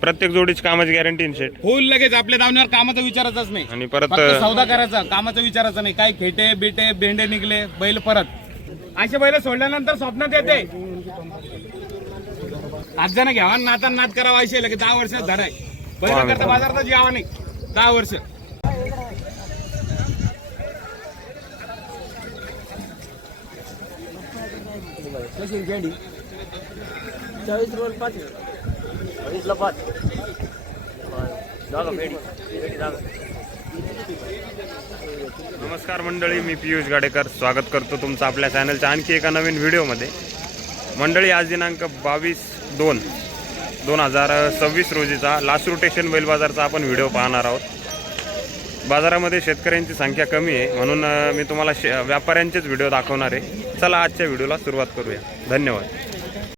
प्रत्येक जोडीची कामाची गॅरंटी शेट फुल लगेच आपल्या दावणीवर कामाचा विचारायचाच नाही. आणि परत फक्त सौदा करायचा कामाचा विचारायचं नाही. काय खेटे बिटे बेंडे निघले बैल परत. असे बैल सोडल्यानंतर स्वप्नात येते. आज जण घ्यावा नाता नाद करावा असे लगेच दहा वर्ष धराय बैल करता बाजारात यावा नाही. दहा वर्ष. चाळीस रोल पाच. पाच नमस्कार मंडळी मी पियुष गाडेकर. स्वागत करतो तुमचं आपल्या चॅनलच्या आणखी एका नवीन व्हिडिओमध्ये. मंडळी आज दिनांक बावीस दोन दोन हजार सव्वीस रोजीचा लास्ट रोटेशन बैल बाजारचा आपण व्हिडिओ पाहणार आहोत. बाजारामध्ये शेतकऱ्यांची संख्या कमी आहे म्हणून मी तुम्हाला शे व्यापाऱ्यांचेच व्हिडिओ दाखवणार आहे. चला आजच्या व्हिडिओला सुरुवात करूया. धन्यवाद.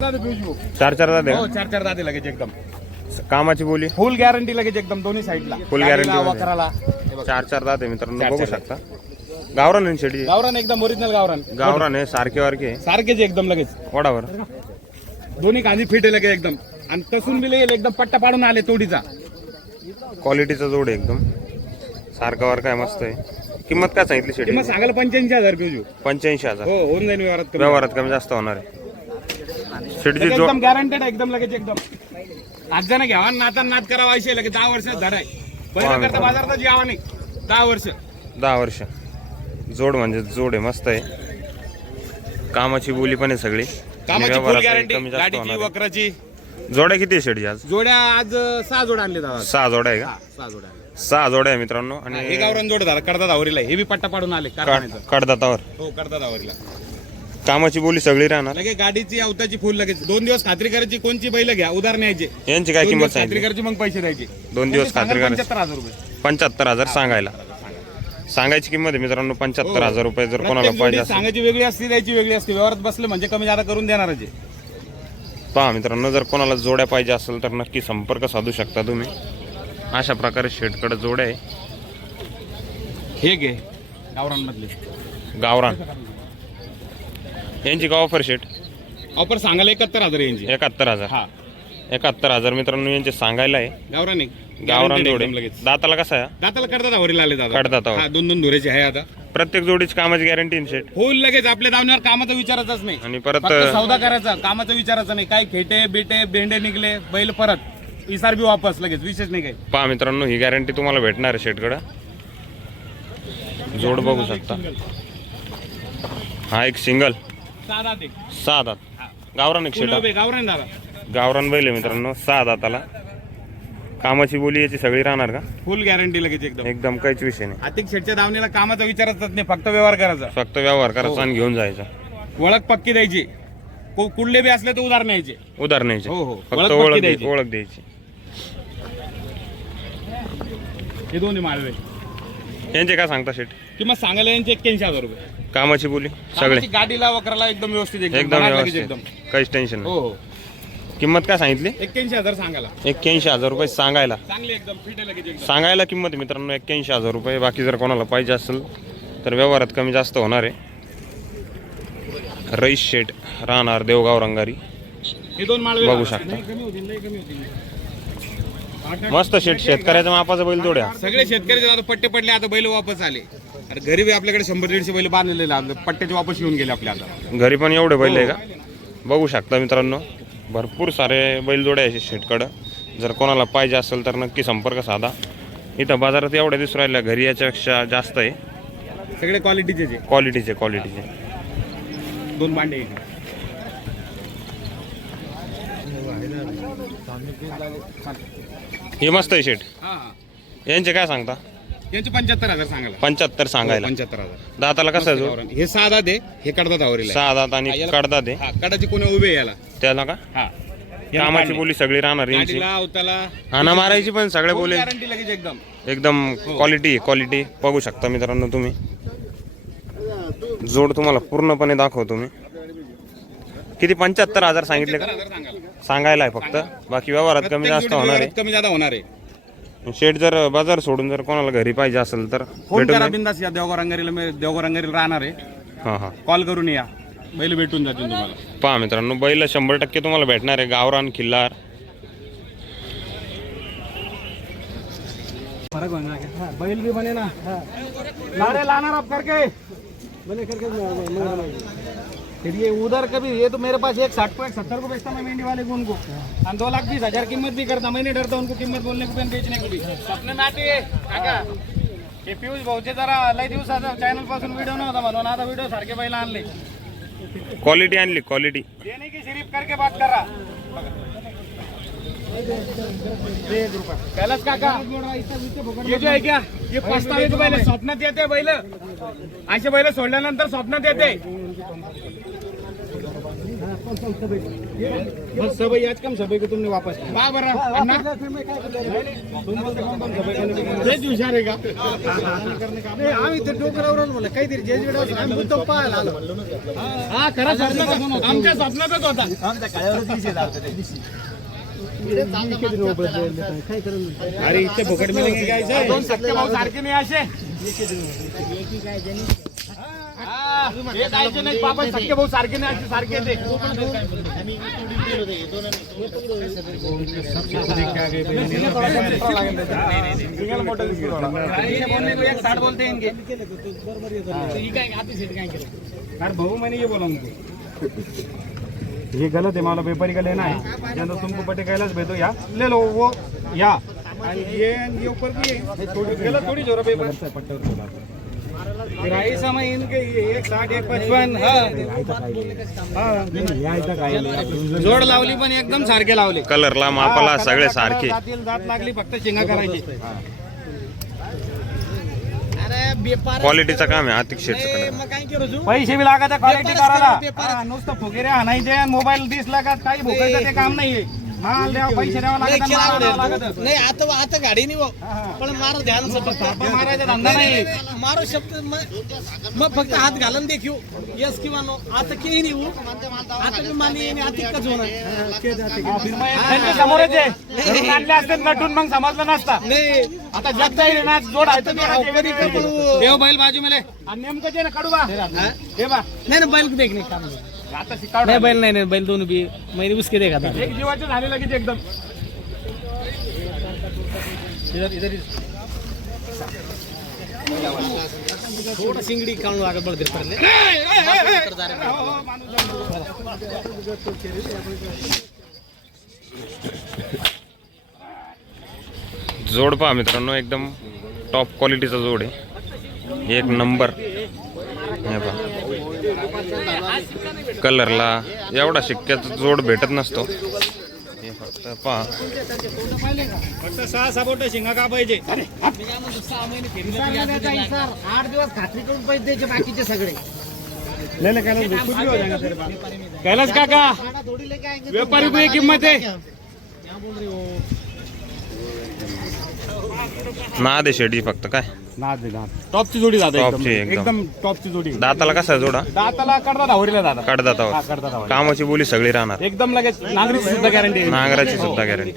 चार चार जाते हो चार चार दाते लगेच एकदम? कामाची बोली? फुल गॅरंटी लगेच एकदम दोन्ही साईडला. वखराला. हे बघ. चार चार जाते मित्रांनो बघू शकता. गावरान आहे शेडी गावरान एकदम ओरिजिनल गावरान. गावरान आहे सारखे वारखे सारखेच एकदम लगेच. वडावर दोन्ही कांदी फिट लगेच एकदम. आणि तसून बी लगेच एकदम पट्टा पाडून आले तोडीचा. क्वालिटीचा जोड आहे एकदम. सारखा वारखा आहे मस्त आहे. किंमत काय सांगितली शेडी किंमत सांगायला पंच्याऐंशी हजार पिऊजू पंच्याऐंशी हजार. हो होऊन जाईल व्यवहारात कमी. व्यवहारात कमी जास्त होणार आहे. लगेच जोड एकदम गॅरंटेड एकदम लगेच एकदम. आज जण घ्यावा नाता नाद करावा असे लगेच. दहा वर्ष धराय. पहिला करता बाजारात यावा नाही. दहा वर्ष. दहा वर्ष. जोड म्हणजे जोड आहे मस्त आहे. कामाची बोली पण आहे सगळी. आणि कामाची फुल व्यवहारात गॅरंटी कमी जास्त गाडीची होणार आहे. वक्राची. जोड्या किती आहे शेडी आज? जोड्या आज अं, सहा जोड्या आणले दादा सहा जोड्या आहे का? सहा जोड्या आणल्या. सहा जोड्या आहे मित्रांनो हे आणि गावरान जोड झाला कडदा धावरीला हे बी पट्टा पाडून आले कारखान्याचं. कडदातावर. हो कडदा धावरीला कामाची बोली सगळी राहणार. लगेच गाडीची अवताची फुल लगेच. दोन दिवस खात्री करायची कोणची बैल घ्या उधार न्यायचे. यांची काय दोन किंमत दिवस खात्री सांगितली? करायची मग पैसे द्यायचे. दोन दिवस खात्री करायची. पंच्याहत्तर हजार रुपये. पंच्याहत्तर हजार सांगायला. सांगायची किंमत आहे मित्रांनो पंच्याहत्तर हजार रुपये जर कोणाला प्रत्येक पाहिजे जोडी असेल. सांगायची वेगळी असते द्यायची वेगळी असते. व्यवहारात बसले म्हणजे कमी जादा करून देणारच आहे. पहा मित्रांनो जर कोणाला जोड्या पाहिजे असेल तर नक्की संपर्क साधू शकता तुम्ही. अशा प्रकारे शेटकडे जोड्या आहे. हे घे गावरांमधले गावरान. यांची का ऑफर शेट ऑफर सांगायला एकाहत्तर हजार यांची. एकाहत्तर हजार. हा. एकाहत्तर हजार मित्रांनो यांचे सांगायला आहे. गावरान. गावरान जोडे. लगेच. दाताला कसा आहे? दाताला करतात आवरीला आले दादा. कडदातावर. हा दोन दोन धुऱ्याचे आहे आता. प्रत्येक जोडीची कामाची गॅरंटी शेट फुल लगेच. आपल्या दावणीवर कामाचा विचारायचाच नाही. आणि परत फक्त सौदा करायचा. कामाचा विचारायचा नाही. काय खेटे बिटे बेंडे निघले बैल परत. इसार बी वापस लगेच. विशेष नाही काही. पहा मित्रांनो ही गॅरंटी तुम्हाला भेटणार आहे शेटकडं जोड बघू शकता. हा एक सिंगल साधा ते सहा दात गावरान एक फुल शेटा उभे, गावरान दादा. गावरान बैल आहे मित्रांनो सहा दाताला कामाची बोली याची सगळी राहणार का? फुल गॅरंटी लगेच एकदम. एकदम काहीच विषय नाही. आतिक शेटच्या दावणीला कामाचा विचारायचाच नाही फक्त व्यवहार करायचा. फक्त व्यवहार करायचा आणि घेऊन जायचा. ओळख पक्की द्यायची. को- कुठले बी असले तर उधार न्यायचे. उधार न्यायचे. हो, हो. फक्त ओळख पक्की ओळख द्यायची. द्यायची. ओळख द्यायची. हे दोन्ही माळवे. यांचे काय सांगता शेट किंमत सांगायला यांचे एक्क्याऐंशी हजार रुपये. कामाची बोली सगळे. कामाची गाडीला वक्राला एकदम व्यवस्थित एकदम लगेच व्यवस्थित. एकदम. काहीच टेन्शन हो हो. किंमत काय सांगितली? एक्क्याऐंशी हजार सांगायला. एक्क्याऐंशी हजार रुपये सांगायला. चांगले एकदम फिट आहे लगेच एकदम. सांगायला किंमत आहे मित्रांनो एक्क्याऐंशी हजार रुपये. बाकी जर कोणाला पाहिजे असेल तर व्यवहारात कमी जास्त होणार आहे. रईस शेट राहणार देवगाव रंगारी. हे दोन माळवे बघू. शकता. नाही, कमी होतील नाही कमी होतील. आठ- आठ- मस्त शेट शेतकऱ्याच्या मापाचा बैल जोड्या. सगळे शेतकरी आता पट्टे पडले आता बैल वापस आले. अरे घरी बी आपल्याकडे शंभर दीडशे बैल बांधलेले आहेत. पट्ट्याचे वापस येऊन गेले आपल्या आता. घरी पण एवढे बैल आहे का? बघू शकता मित्रांनो. भरपूर सारे बैलजोड्या आहे शेटकडं जर कोणाला पाहिजे असेल तर नक्की संपर्क साधा. इथं बाजारात एवढ्या दिवस राहिल्या घरी याच्यापेक्षा जास्त आहे. सगळे क्वालिटीचे जे क्वालिटीचे क्वालिटीचे दोन भांडे आहेत. हे मस्त आहे शेट हा हा. यांचे काय सांगता? यांचे पंच्याहत्तर हजार सांगायला. पंच्याहत्तर सांगायला. पंच्याहत्तर हजार. दाताला कसं आहे जो. हे साधा दे हे कडदा आवरीला सहा दात आणि कडदा दे. हा कडाची कोणी उभे आहे याला? त्याला का? हा. कामाची बोली सगळी राहणार यांची. गाडीला अवताला हाना मारायची पण सगळे बोले. गॅरंटी लगेच एकदम. एकदम क्वालिटी क्वालिटी बघू शकता मित्रांनो तुम्ही. जोड तुम्हाला पूर्णपणे दाखवतो मी. किती? पंच्याहत्तर हजार सांगितले का? सांगायला आहे फक्त. बाकी व्यवहारात कमी जास्त होणार व्यवहारात कमी जादा होणार आहे. आहे शेट जर बाजार सोडून जर कोणाला घरी पाहिजे असेल तर फोन भेटून करा जाईल. बिंदास या देवगाव रंगारीला मी देवगाव रंगारीला राहणार आहे. हां हां. कॉल करून या. बैल भेटून जातील तुम्हाला. पहा मित्रांनो बैल शंभर टक्के तुम्हाला भेटणार आहे. गावरान खिल्लार. फर्क बैल भी बने ना. लारे लाना अब करके. बने करके. फिर ये उधर कभी ये तो मेरे पास एक साठ को एक सत्तर को बेचता मैं मेंढी वाले को। उनको और दो लाख बीस हजार कीमत भी करता मैं नहीं डरता उनको कीमत बोलने को पण बेचने को भी। स्वप्न में आते ये, काका। हे पियुष भाऊचे जरा लय दिवसाचा चॅनलपासून व्हिडिओ नव्हता म्हणून आता व्हिडिओ सारखे बैल आणले. क्वालिटी आणली क्वालिटी देने की सिर्फ करके बात कर. रहा कैलाश काका ये जो आहे क्या? ये पस्तावे बैल स्वप्नात येते बैल. असे बैल सोडल्यानंतर स्वप्नात येते. बस सबै आज कम सबै को तुमने वापस बा बरं अण्णा? तुम बोलते कौन कौन सबै को? तेच हुशार आहे का आम्ही ते डोकरावर बोललो काहीतरी जे जे आम्ही बुद्ध पाहायला आलो। हा खरं स्वप्न आमच्या स्वप्नातच होता अरे इथे फुकट मिळेल काय दोन सत्य भाऊ सारखे नाही असे नाही बाबा सख्खे भाऊ सारखे नाही सारखे ते सिंगल मोटर बोलने को एक साठ बोलते हैं इनके अरे भाऊ मैंने ये बोला उनको। ये गलत है मालो व्यापारी का लेना है। या तो तुमको पटे कैलाश भेजो या? ले लो वो या। ये ये ऊपर भी है। थोड़ी गलत थोड़ी जोरा पेपर फिर ऐसा मैं इनके ये एक साठ एक पचपन जोड लावली पण एकदम सारखे लावले. कलरला मापाला सगळे सारखे. जात लागली फक्त शेंगा करायची. क्वालिटीचं काम आहे शेटचं पैसे बी लागत क्वालिटी करायला. नुसतं फुगेरे आणायचे आणि मोबाईल दिसला का काही भुकायचं ते काम नाहीये. माल द्यावा पैसे द्यावा लागत आणि माल द्यावा लागत नाही आता आता गाडी नाही भाऊ. पण मारो ध्यान फक्त. आपण मारायचा धंदा नाही. मारो शब्द मग मग फक्त हात घालून देखील. यस किंवा नो. आता केही नाही हो आता मी मानी येणे अतिकच होणार. त्यांच्या समोरच आहे. घरून आणले असते नटून मग समजलं नसता. नाही. आता जग जाईल ना जोड का देव बैल बाजू मेले आणि नेमकं जे ना कडू बा? हे? बा. नाही ना बैल देख नाही काम आता शिकावं नाही बैल नाही नाही बैल दोन बी. मैंने उसके देखा था. एक जीवाचे झाले लगेच एकदम. इधर इधर थोड़ा सिंगड़ी काउंट आगे बढ़ देर पड़ले जोड पहा मित्रांनो एकदम टॉप क्वालिटीचा जोड आहे. एक नंबर हे पहा. कलरला एवढा शिक्क्याचा जोड भेटत नसतो. हे फक्त पहा. फक्त सहा सहा बोट शिंगा का पाहिजे? आठ दिवस खात्री करून पैसे द्यायचे बाकीचे सगळे हो. कैलाश काका व्यापारी को कीमत है नाद आहे? शेडी फक्त काय? नाद दे नाद टॉपची जोडी दादा टॉपची एकदम. टॉपची जोडी. दाताला कसा आहे जोडा? दाताला करता धावरीला दादा. हा कडदातावर धावरी कामाची बोली सगळी राहणार. एकदम लगेच नागरिक सुद्धा गॅरंटी नांगराची सुद्धा गॅरंटी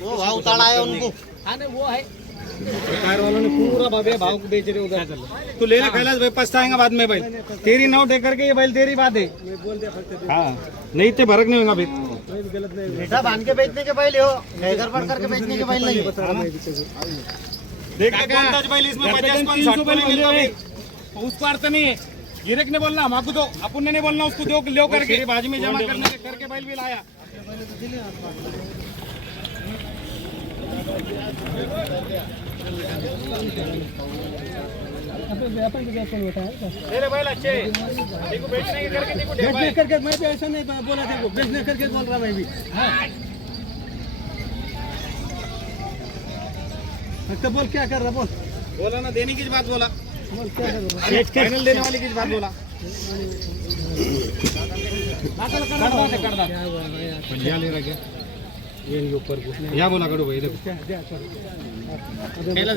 हाँ नहीं वो है कार वालों ने पूरा भावे भाव को बेच रहे उधर तू लेना कैलाश भाई पछताएगा बाद में भाई. तेरी नाव टेक करके ये बैल तेरी बात है. हाँ. नहीं ते फर्क नहीं होगा बेटा बांध के बेचने के हो. करके बेचने के बैल नहीं. मिलता भाई उसको नहीं है। गिरक ने बोलना हमको दो अपन ने नहीं बोलना उसको दो लो करके। बाजू में जमा करने करके बैल भी लाया। तेरे बैल अच्छे देखो बेचने करके करके मैं भी ऐसा नहीं बोला था बिज़नेस करके बोल रहा मैं भी। तो बोल क्या कर रहा बोल. बोला ना देने की बात बोला. फाइनल देने वाली की बात बोला. कर. दो, कर दो। या बोला करो भाई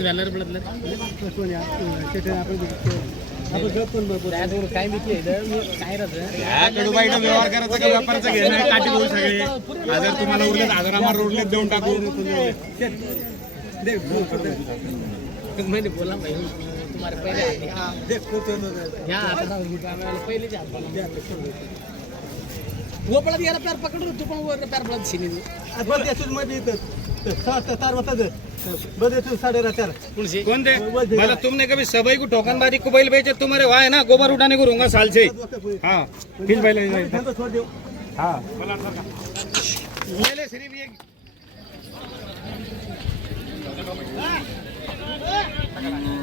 बॅनर पडत काय मी काय राहत? कडूबाईचा व्यवहार करायचा का? व्यापाराचा घेणं काठी होऊ सगळे. हजार तुम्हाला उरले हजार आम्हाला उरले देऊन टाकू मैंने बोला भाई तुम्हारे पहले आते यहाँ पहले वो पड़ा यार पैर पकड़ रहे तू पण वर पैर पड़ा छिनी बस याच्यात मध्ये येतं. सात तार होतात बस याच्यात साडेरा चार कौन सी कौन दे मतलब तुमने कभी सबाई को ठोकनबाजी को बैल बेचे तुम्हारे वहाँ है ना गोबर उठाने को रूंगा साल से हाँ फिर बैल हाँ ले ले सिर्फ ये だから、ね。